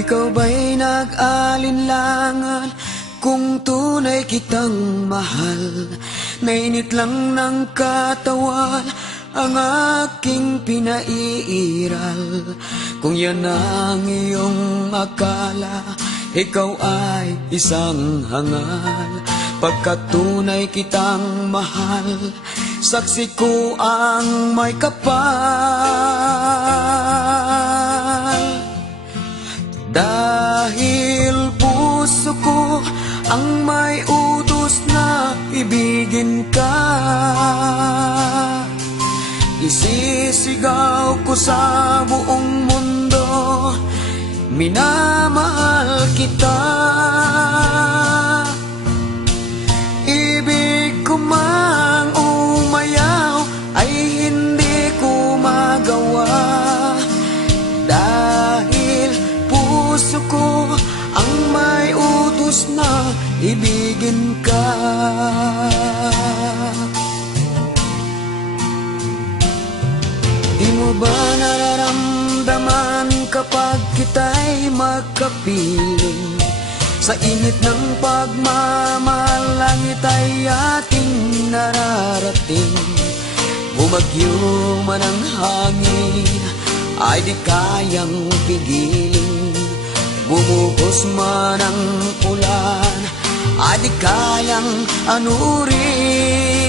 Ikaw ba'y nag-alinlangan kung tunay kitang mahal? Nainit lang ng katawan ang aking pinaiiral. Kung yan ang iyong akala, ikaw ay isang hangal. Pagkat tunay kitang mahal, saksi ko ang may kapal. Dahil puso ko ang may utos na ibigin ka, isisigaw ko sa buong mundo, minamahal kita. Ibig ko mang umayaw ay hindi ko magawa, dahil puso ko ang may utos na ibigin ka. Di mo ba nararamdaman kapag kita'y magkapiling? Sa init ng pagmamahal, langit ay ating nararating. Bumagyo man ang hangin, ay di kayang pigilin. Bumuhos man ang ulan, ay di kayang anurin.